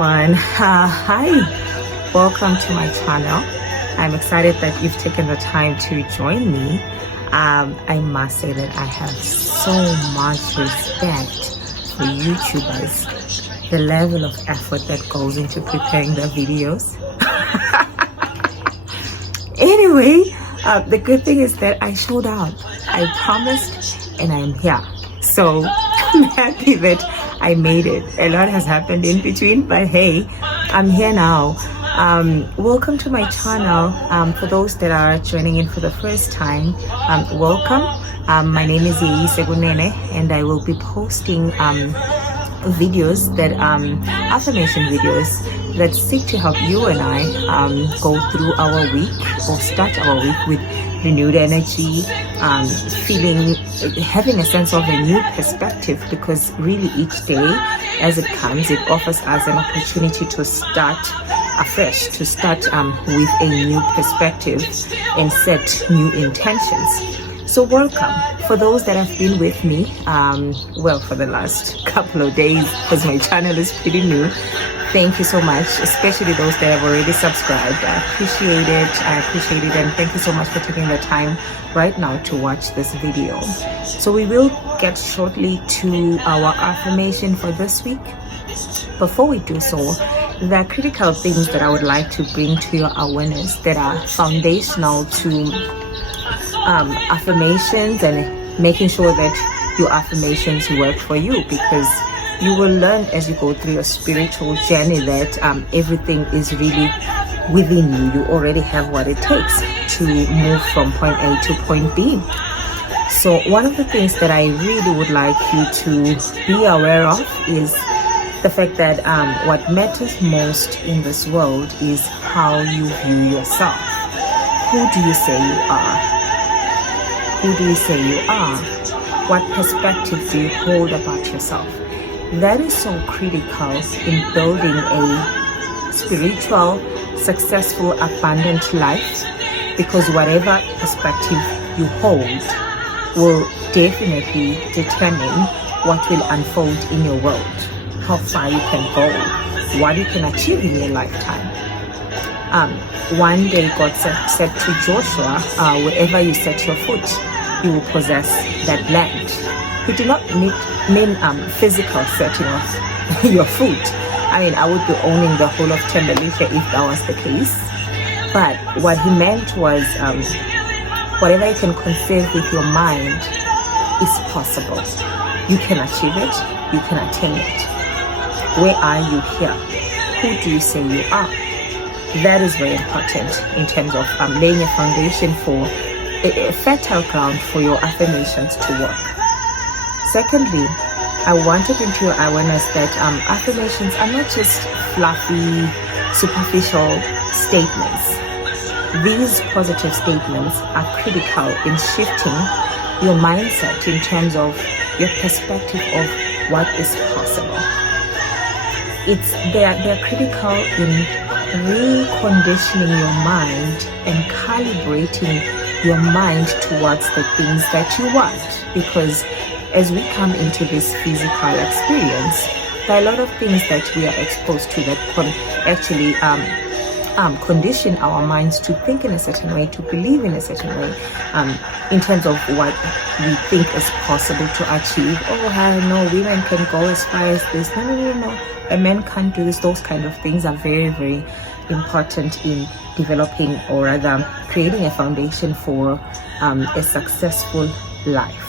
everyone. Hi, welcome to my channel. I'm excited that you've taken the time to join me. I must say that I have so much respect for YouTubers, the level of effort that goes into preparing their videos. Anyway, the good thing is that I showed up. I promised and I'm here. So I'm happy that I made it. A lot has happened in between, but hey, I'm here now. Welcome to my channel. For those that are joining in for the first time, welcome. My name is Eswatini, and I will be posting videos that affirmation videos that seek to help you and I go through our week or start our week with renewed energy, having a sense of a new perspective, because really each day as it comes, it offers us an opportunity to start afresh, to start with a new perspective and set new intentions. So welcome. For those that have been with me, for the last couple of days, because my channel is pretty new, thank you so much, especially those that have already subscribed. I appreciate it, and thank you so much for taking the time right now to watch this video. So we will get shortly to our affirmation for this week. Before we do so, there are critical things that I would like to bring to your awareness that are foundational to affirmations and making sure that your affirmations work for you, because you will learn as you go through your spiritual journey that everything is really within you. You already have what it takes to move from point A to point B. So one of the things that I really would like you to be aware of is the fact that what matters most in this world is how you view yourself. Who do you say you are? Who do you say you are? What perspective do you hold about yourself? That is so critical in building a spiritual, successful, abundant life, because whatever perspective you hold will definitely determine what will unfold in your world, how far you can go, what you can achieve in your lifetime. One day God said to Joshua, wherever you set your foot, you will possess that land. He did not mean physical setting of your foot. I mean, I would be owning the whole of Tembelife if that was the case. But what he meant was whatever you can conceive with your mind is possible. You can achieve it. You can attain it. Where are you here? Who do you say you are? That is very important in terms of laying a foundation for a fertile ground for your affirmations to work. Secondly, I want to bring to your awareness that affirmations are not just fluffy, superficial statements. These positive statements are critical in shifting your mindset in terms of your perspective of what is possible. They're critical in reconditioning your mind and calibrating your mind towards the things that you want, because as we come into this physical experience, there are a lot of things that we are exposed to that actually condition our minds to think in a certain way, to believe in a certain way, in terms of what we think is possible to achieve. Oh, I don't know, women can go as far as this. No. A man can't do this. Those kind of things are very, very important in developing, or rather creating a foundation for a successful life.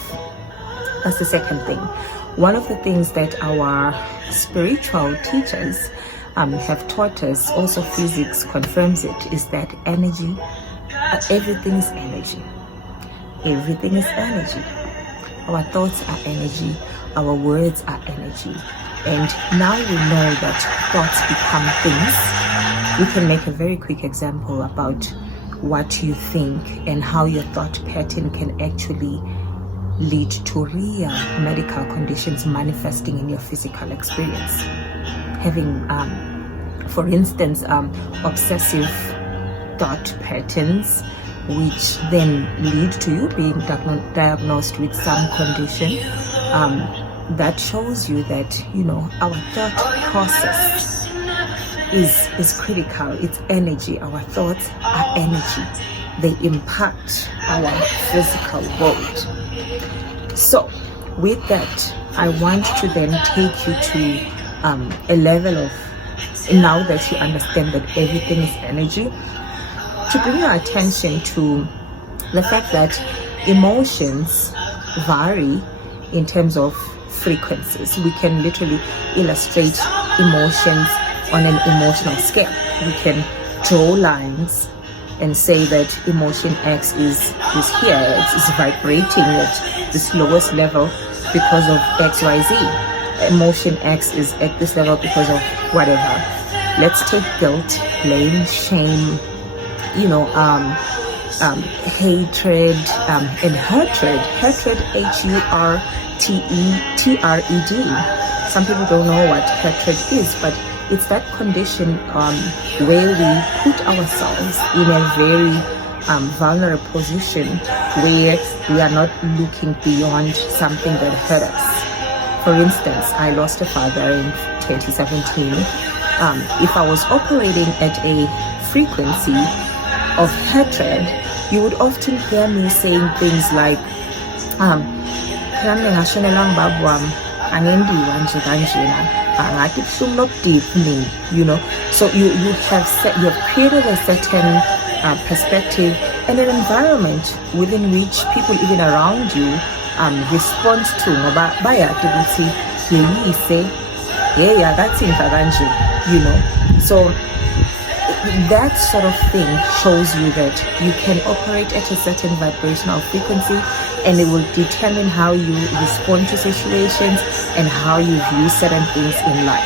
That's the second thing. One of the things that our spiritual teachers have taught us, also physics confirms it, is that energy, everything is energy. Everything is energy. Our thoughts are energy. Our words are energy. And now we know that thoughts become things. We can make a very quick example about what you think and how your thought pattern can actually lead to real medical conditions manifesting in your physical experience. Having, for instance, obsessive thought patterns, which then lead to you being diagnosed with some condition, that shows you that, our thought process is critical. It's energy. Our thoughts are energy. They impact our physical world. So with that, I want to then take you to a level of, now that you understand that everything is energy, to bring your attention to the fact that emotions vary in terms of frequencies. We can literally illustrate emotions on an emotional scale. We can draw lines and say that emotion X is here, it's vibrating at this lowest level because of XYZ. Emotion X is at this level because of whatever. Let's take guilt, blame, shame, hatred, and hatred, HURTETRED. Some people don't know what hatred is, but it's that condition where we put ourselves in a very vulnerable position where we are not looking beyond something that hurt us. For instance, I lost a father in 2017. If I was operating at a frequency of hatred, you would often hear me saying things like, so you have created a certain perspective and an environment within which people even around you respond to. So that sort of thing shows you that you can operate at a certain vibrational frequency, and it will determine how you respond to situations and how you view certain things in life.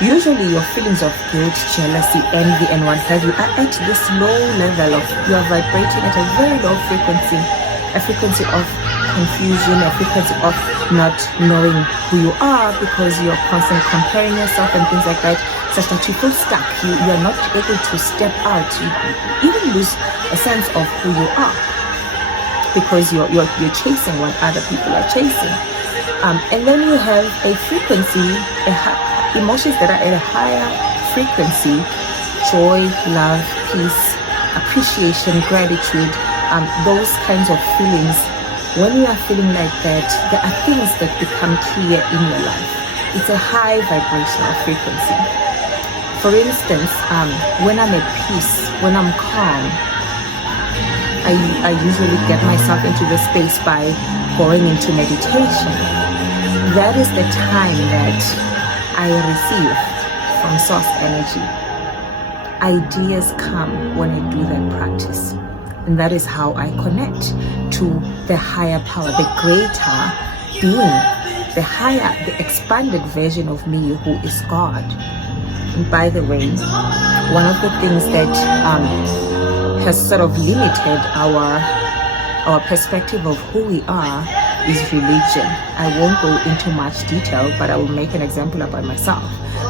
Usually your feelings of guilt, jealousy, envy, and what have you are at this low level of, you are vibrating at a very low frequency, a frequency of confusion, a frequency of not knowing who you are because you're constantly comparing yourself and things like that, such that you feel stuck. You are not able to step out. You even lose a sense of who you are because you're chasing what other people are chasing. And then you have a frequency, emotions that are at a higher frequency: joy, love, peace, appreciation, gratitude, those kinds of feelings. When you are feeling like that, there are things that become clear in your life. It's a high vibrational frequency. For instance, when I'm at peace, when I'm calm, I usually get myself into the space by going into meditation. That is the time that I receive from source energy. Ideas come when I do that practice. And that is how I connect to the higher power, the greater being, the higher, the expanded version of me who is God. And by the way, one of the things that has sort of limited our perspective of who we are is religion. I won't go into much detail, but I will make an example about myself.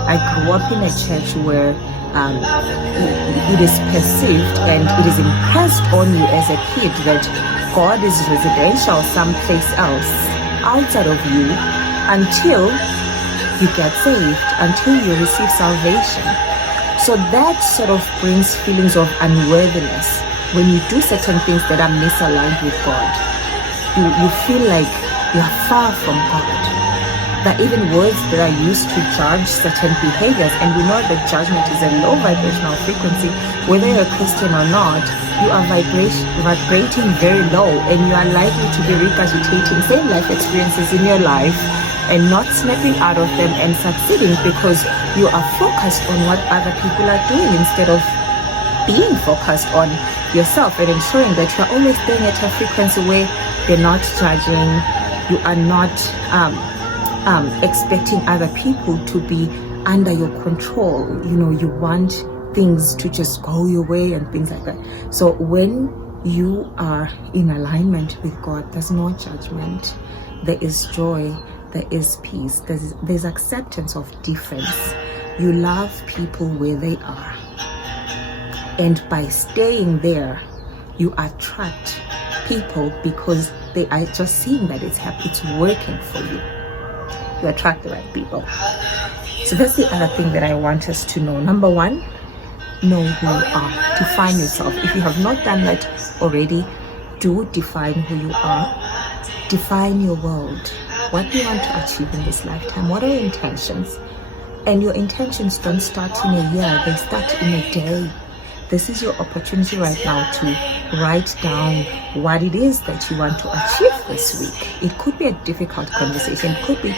I grew up in a church where it is perceived and it is impressed on you as a kid that God is residential someplace else outside of you until you get saved, until you receive salvation. So that sort of brings feelings of unworthiness when you do certain things that are misaligned with God. You feel like you are far from God. There are even words that are used to judge certain behaviors, and we know that judgment is a low vibrational frequency. Whether you're a Christian or not, you are vibrating very low, and you are likely to be regurgitating same life experiences in your life and not snapping out of them and succeeding because you are focused on what other people are doing instead of being focused on yourself and ensuring that you're always staying at a frequency where you're not judging, you are not expecting other people to be under your control. You want things to just go your way and things like that. So when you are in alignment with God, there's no judgment, there is joy, there is peace, there's acceptance of difference. You love people where they are, and by staying there you attract people because they are just seeing that it's working for you. You attract the right people. So that's the other thing that I want us to know. Number one, know who you are. Define yourself. If you have not done that already, do define who you are. Define your world. What do you want to achieve in this lifetime? What are your intentions? And your intentions don't start in a year, they start in a day. This is your opportunity right now to write down what it is that you want to achieve this week. It could be a difficult conversation. It could be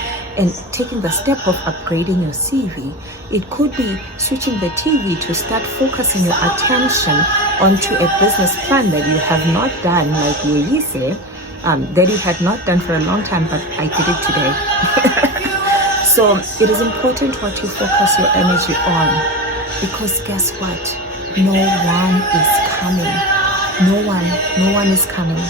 taking the step of upgrading your CV. It could be switching the TV to start focusing your attention onto a business plan that you have not done, like you say, that you had not done for a long time, but I did it today. So it is important what you focus your energy on, because guess what? No one is coming. No one is coming.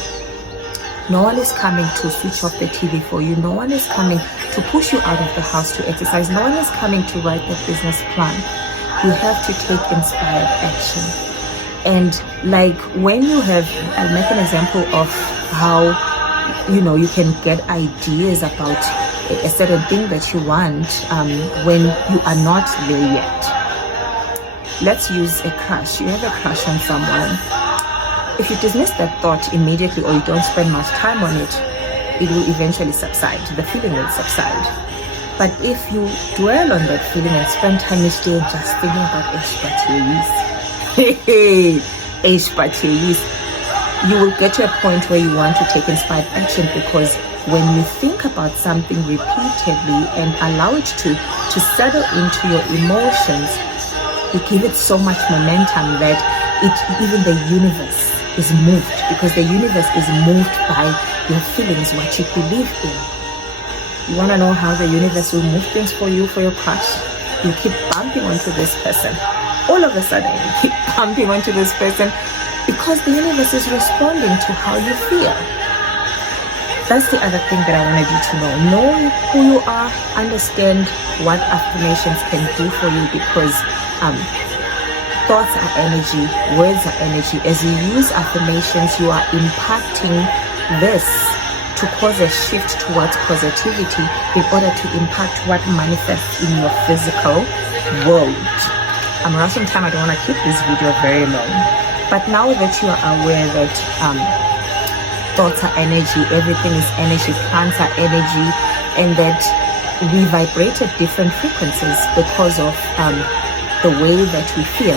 No one is coming to switch off the TV for you. No one is coming to push you out of the house to exercise. No one is coming to write the business plan. You have to take inspired action. And like when you have, I'll make an example of how, you can get ideas about a certain thing that you want when you are not there yet. Let's use a crush. You have a crush on someone. If you dismiss that thought immediately or you don't spend much time on it, it will eventually subside. The feeling will subside. But if you dwell on that feeling and spend time each day just thinking about Eswatini, you will get to a point where you want to take inspired action, because when you think about something repeatedly and allow it to settle into your emotions, you give it so much momentum that even the universe is moved, because the universe is moved by your feelings, what you believe in. You want to know how the universe will move things for you, for your crush? You keep bumping onto this person. All of a sudden, you keep bumping onto this person because the universe is responding to how you feel. That's the other thing that I wanted you to know. Know who you are, understand what affirmations can do for you, because thoughts are energy, words are energy. As you use affirmations, you are impacting this to cause a shift towards positivity in order to impact what manifests in your physical world. I'm rushing time. I don't want to keep this video very long. But now that you are aware that thoughts are energy, everything is energy, plants are energy, and that we vibrate at different frequencies because of the way that we feel,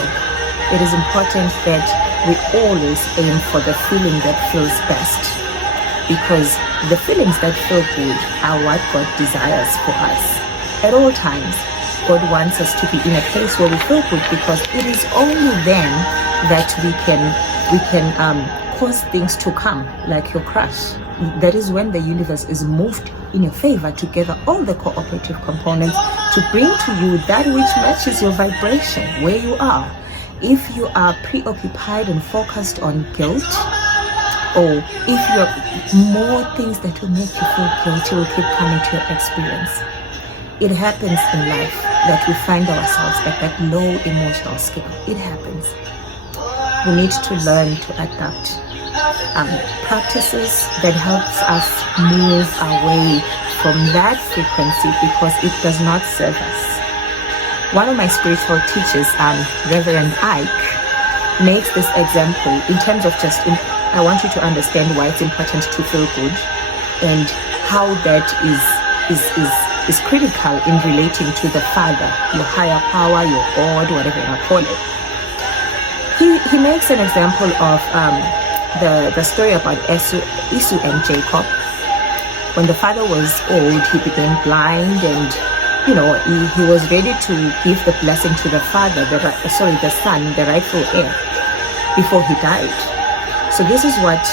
it is important that we always aim for the feeling that feels best, because the feelings that feel good are what God desires for us. At all times, God wants us to be in a place where we feel good, because it is only then that we can cause things to come, like your crush. That is when the universe is moved in your favor to gather all the cooperative components to bring to you that which matches your vibration, where you are. If you are preoccupied and focused on guilt, or if you're more things that will make you feel guilty will keep coming to your experience. It happens in life that we find ourselves at that low emotional scale. It happens. We need to learn to adapt practices that helps us move away from that frequency, because it does not serve us. One of my spiritual teachers, Reverend Ike, makes this example in terms of just, I want you to understand why it's important to feel good and how that is critical in relating to the Father, your higher power, your God, whatever you want to call it. He makes an example of the story about Esau and Jacob. When the father was old, he became blind, and he was ready to give the blessing to the the son, the rightful heir, before he died. So this is what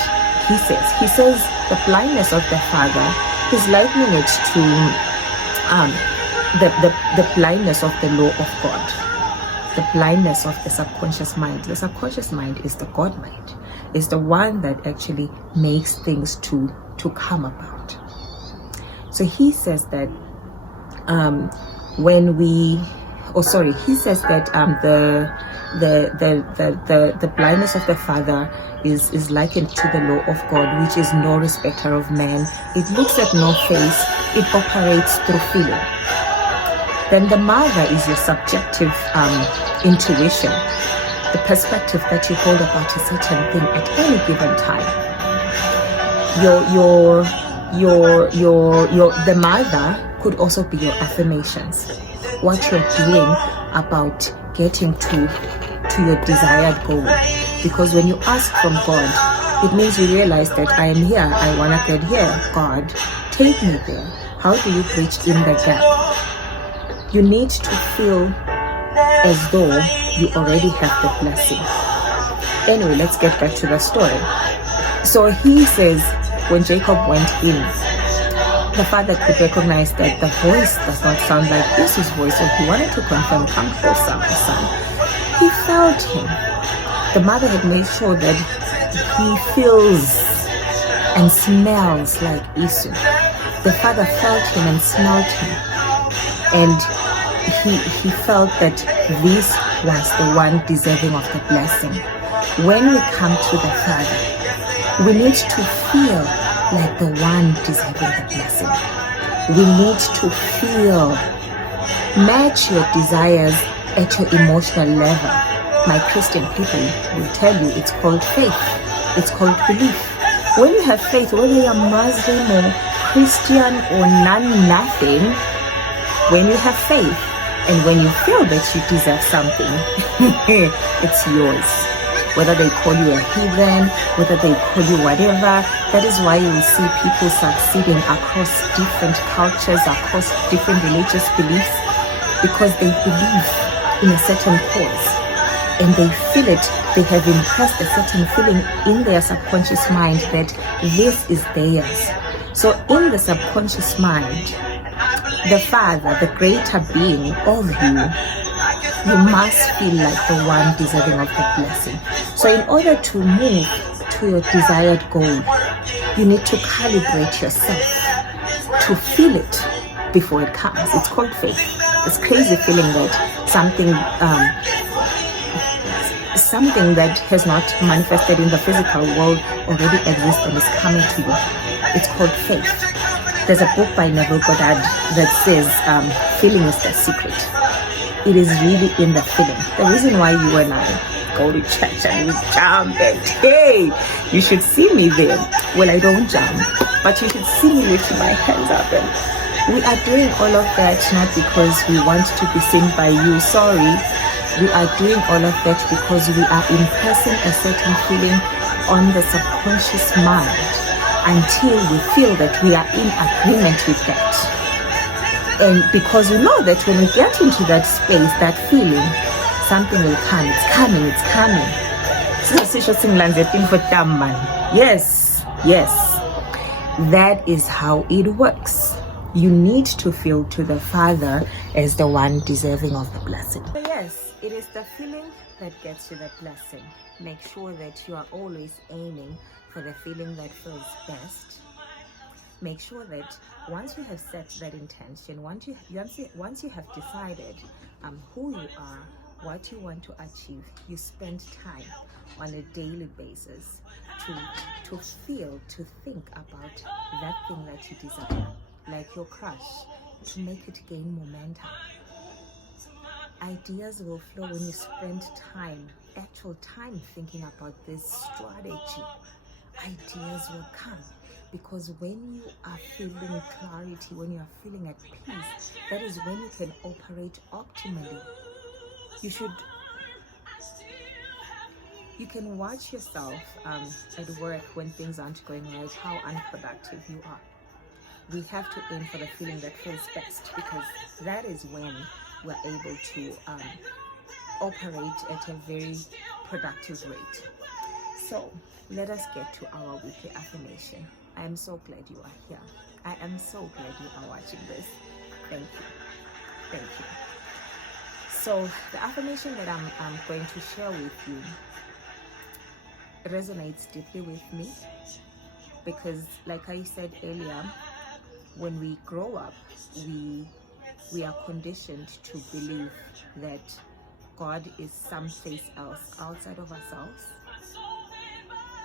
he says. He says the blindness of the father, he's likening it to the blindness of the law of God, the blindness of the subconscious mind. The subconscious mind is the God mind. It's the one that actually makes things to come about. So he says that he says that the blindness of the father is likened to the law of God, which is no respecter of man. It looks at no face. It operates through feeling. Then the mother is your subjective intuition, the perspective that you hold about a certain thing at any given time. The mother could also be your affirmations, what you're doing about getting to your desired goal. Because when you ask from God, it means you realize that I am here, I want to get here. God, take me there. How do you bridge in the gap? You need to feel as though you already have the blessing. Anyway, let's get back to the story. So he says, when Jacob went in, the father could recognize that the voice does not sound like Esau's voice, so he wanted to confirm, come closer, my son. He felt him. The mother had made sure that he feels and smells like Esau. The father felt him and smelled him, and he felt that this was the one deserving of the blessing. When we come to the Father, we need to feel like the one deserving the blessing. We need to feel, match your desires at your emotional level. My Christian people will tell you it's called faith. It's called belief. When you have faith, whether you're Muslim or Christian or nothing, when you have faith and when you feel that you deserve something, it's yours. Whether they call you a heathen, whether they call you whatever, that is why you will see people succeeding across different cultures, across different religious beliefs, because they believe in a certain cause and they feel it. They have impressed a certain feeling in their subconscious mind that this is theirs. So in the subconscious mind, the Father, the greater being of you must feel like the one deserving of the blessing. So in order to move to your desired goal, you need to calibrate yourself to feel it before it comes. It's called faith. It's crazy feeling that something that has not manifested in the physical world already exists and is coming to you. It's called faith. There's a book by Neville Goddard that says feeling is the secret. It is really in the feeling. The reason why you and I go to church and we jump and hey, you should see me there. Well, I don't jump, but you should see me lifting my hands up. And we are doing all of that not because we want to be seen by you. Sorry. We are doing all of that because we are impressing a certain feeling on the subconscious mind until we feel that we are in agreement with that. And because we know that when we get into that space, that feeling, something will come. It's coming, it's coming. Yes, yes. That is how it works. You need to feel to the Father as the one deserving of the blessing. Yes, it is the feeling that gets you the blessing. Make sure that you are always aiming for the feeling that feels best. Make sure that once you have set that intention, once you have decided who you are, what you want to achieve, you spend time on a daily basis to feel, to think about that thing that you desire, like your crush, to make it gain momentum. Ideas will flow when you spend time, actual time, thinking about this strategy. Ideas will come. Because when you are feeling clarity, when you are feeling at peace, that is when you can operate optimally. You can watch yourself at work when things aren't going right, how unproductive you are. We have to aim for the feeling that feels best, because that is when we're able to operate at a very productive rate. So let us get to our weekly affirmation. I am so glad you are here. I am so glad you are watching this. Thank you. Thank you. So the affirmation that I'm going to share with you resonates deeply with me, because like I said earlier, when we grow up, we are conditioned to believe that God is someplace else outside of ourselves.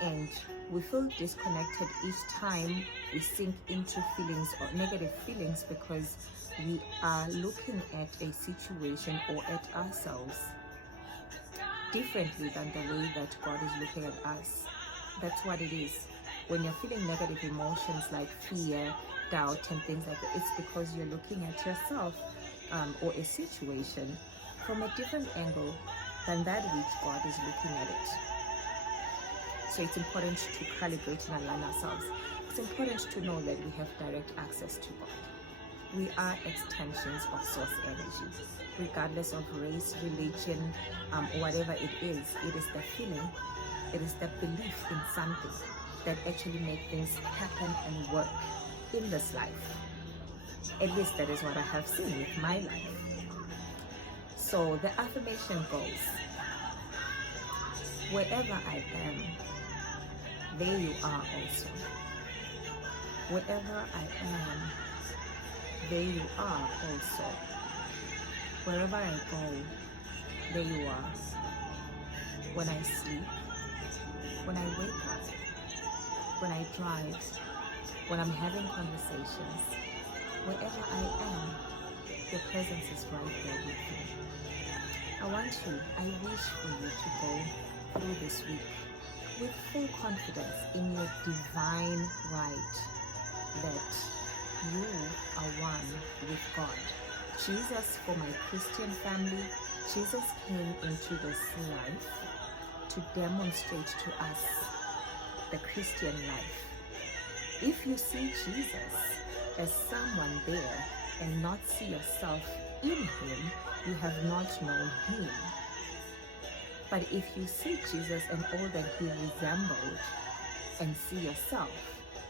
and we feel disconnected each time we sink into feelings or negative feelings, because we are looking at a situation or at ourselves differently than the way that God is looking at us. That's what it is. When you're feeling negative emotions like fear, doubt, and things like that, it's because you're looking at yourself or a situation from a different angle than that which God is looking at it. So it's important to calibrate and align ourselves. It's important to know that we have direct access to God. We are extensions of source energy, regardless of race, religion, whatever it is the feeling, it is the belief in something that actually makes things happen and work in this life. At least that is what I have seen with my life. So the affirmation goes, wherever I am, there you are also. Wherever I am, there you are also. Wherever I go, there you are. When I sleep, when I wake up, when I drive, when I'm having conversations, wherever I am, your presence is right there with me. I wish for you to go through this week with full confidence in your divine right that you are one with God. Jesus, for my Christian family, Jesus came into this life to demonstrate to us the Christian life. If you see Jesus as someone there and not see yourself in him, you have not known him. But if you see Jesus and all that he resembled and see yourself,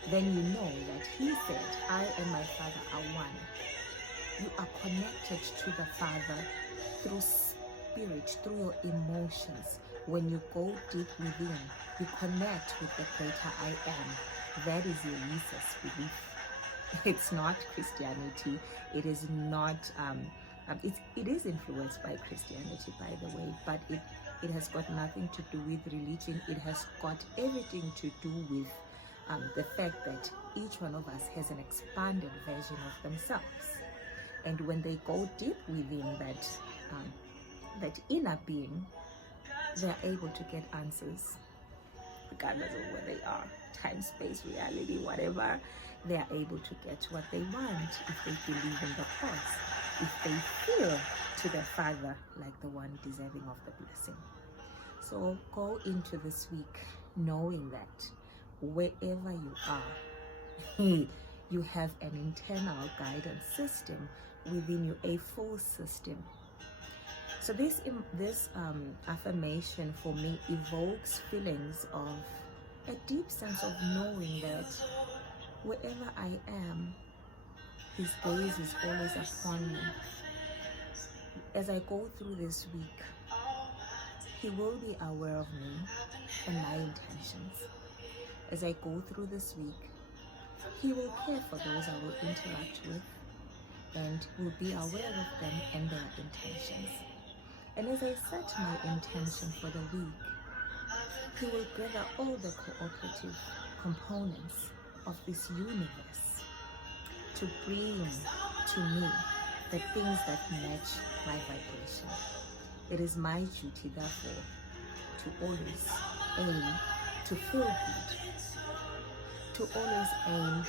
then you know that he said, I and my Father are one. You are connected to the Father through spirit, through your emotions. When you go deep within, you connect with the greater I am. That is your Jesus belief. It's not Christianity. It is not, it is influenced by Christianity, by the way, but it has got nothing to do with religion. It has got everything to do with the fact that each one of us has an expanded version of themselves. And when they go deep within that inner being, they're able to get answers, regardless of where they are, time, space, reality, whatever. They are able to get what they want if they believe in the cause, if they feel to the Father like the one deserving of the blessing. So go into this week knowing that wherever you are, you have an internal guidance system within you, a full system. So this affirmation for me evokes feelings of a deep sense of knowing that wherever I am, his gaze is always upon me. As I go through this week, he will be aware of me and my intentions. As I go through this week, he will care for those I will interact with and will be aware of them and their intentions. And as I set my intention for the week, he will gather all the cooperative components of this universe to bring to me the things that match my vibration. It is my duty, therefore, to always aim to feel good, to always aim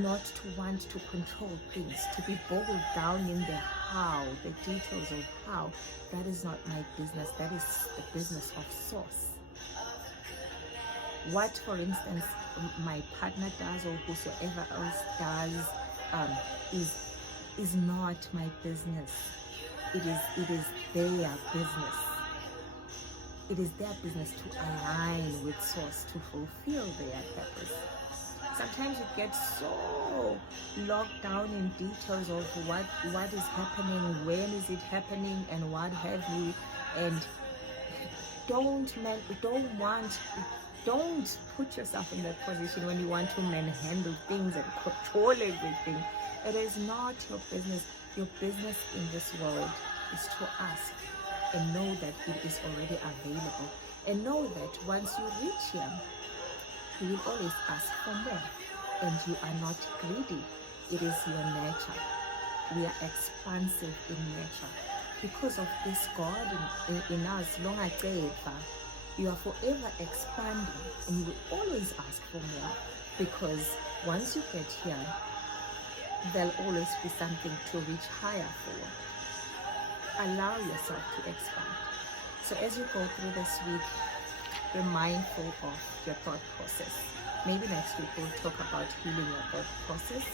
not to want to control things, to be bogged down in the how, the details of how. That is not my business. That is the business of source. What, for instance, my partner does or whosoever else does is not my business. It is their business. It is their business to align with source, to fulfill their purpose. Sometimes you get so locked down in details of what is happening, when is it happening, and what have you, and don't put yourself in that position when you want to manhandle things and control everything. It is not your business. Your business in this world is to ask and know that it is already available. And know that once you reach Him, He will always ask for more. And you are not greedy. It is your nature. We are expansive in nature. Because of this God in us, long ago, you are forever expanding, and you will always ask for more, because once you get here, there'll always be something to reach higher for. Allow yourself to expand. So as you go through this week, be mindful of your thought process. Maybe next week we'll talk about healing your thought process,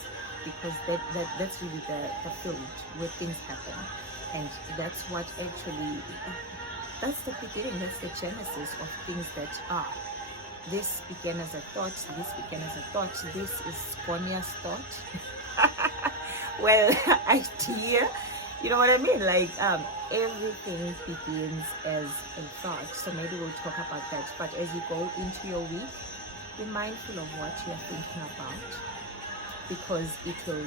because that's really the field where things happen. And that's what actually, that's the beginning, that's the genesis of things that are. This began as a thought, this began as a thought, this is Sonia's thought. Well, idea, you know what I mean? Like, everything begins as a thought. So maybe we'll talk about that. But as you go into your week, be mindful of what you're thinking about, because it will,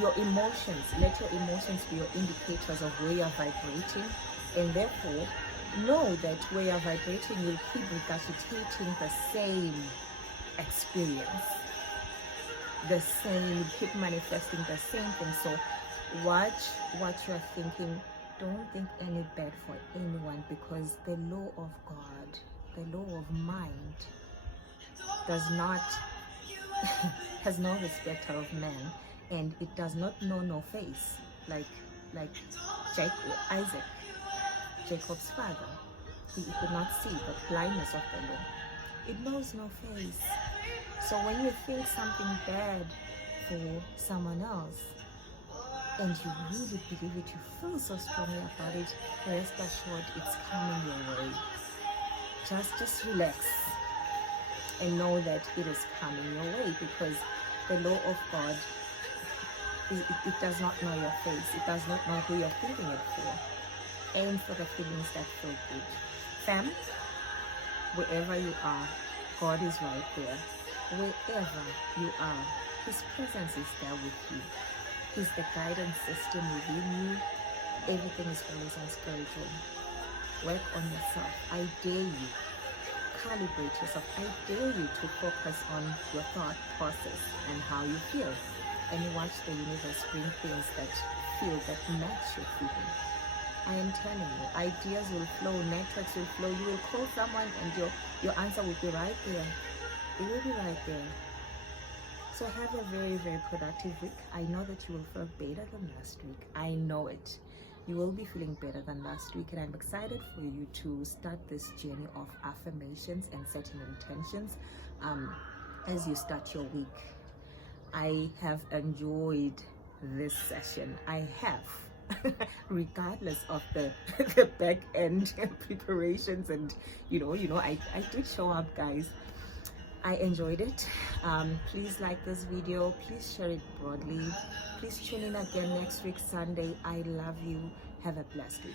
your emotions, let your emotions be your indicators of where you're vibrating, and therefore know that where you're vibrating will keep regurgitating the same experience, the same, keep manifesting the same thing. So watch what you're thinking. Don't think any bad for anyone, because the law of God, the law of mind, does not has no respecter of man, and it does not know no face, like Isaac, Jacob's father. He could not see the blindness of the law. It knows no face. So when you think something bad for someone else, and you really believe it, you feel so strongly about it, rest assured it's coming your way. Just relax and know that it is coming your way, because the law of God, it does not know your face. It does not know who you're thinking it for. Aim for the feelings that feel good. Fam, wherever you are, God is right there. Wherever you are, His presence is there with you. He's the guidance system within you. Everything is always on spiritual. Work on yourself. I dare you. Calibrate yourself. I dare you to focus on your thought process and how you feel. And watch the universe bring things that match your feeling. I am telling you, ideas will flow, networks will flow. You will call someone and your answer will be right there. It will be right there. So have a very, very productive week. I know that you will feel better than last week. I know it. You will be feeling better than last week, and I'm excited for you to start this journey of affirmations and setting intentions as you start your week. I have enjoyed this session. I have, regardless of the back end preparations, and I did show up, guys. I enjoyed it. Please like this video. Please share it broadly. Please tune in again next week, Sunday. I love you. Have a blessed week.